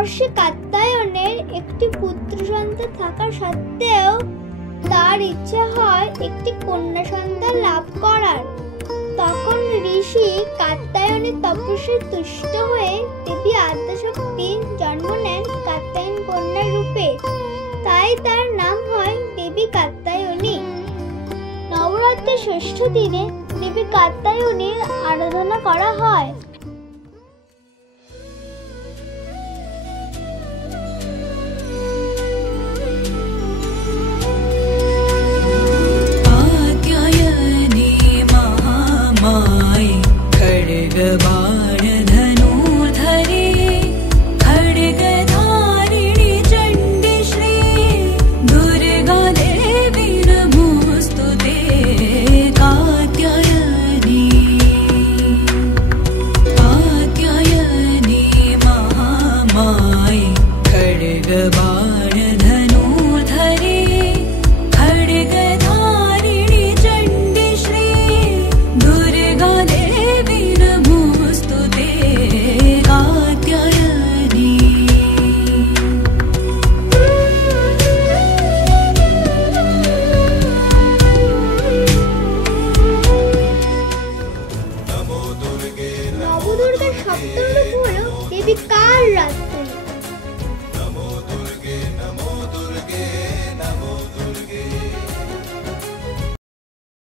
মহর্ষি কাত্যায়নের একটি পুত্র সন্তান থাকা সত্ত্বেও তার ইচ্ছা হয় একটি কন্যা সন্তান লাভ করার। তখন ঋষি কাত্যায়নের তপস্যায় তুষ্ট হয়ে দেবী আদ্যাশক্তি জন্ম নেন কাত্যায়ন কন্যা রূপে। তাই তার নাম হয় দেবী কাত্যায়নী। নবরাত্রির ষষ্ঠ দিনে দেবী কাত্যায়নীর আরাধনা করা হয়। নবদুর্গার সপ্তম রূপ হলো দেবী কালরাত্রি।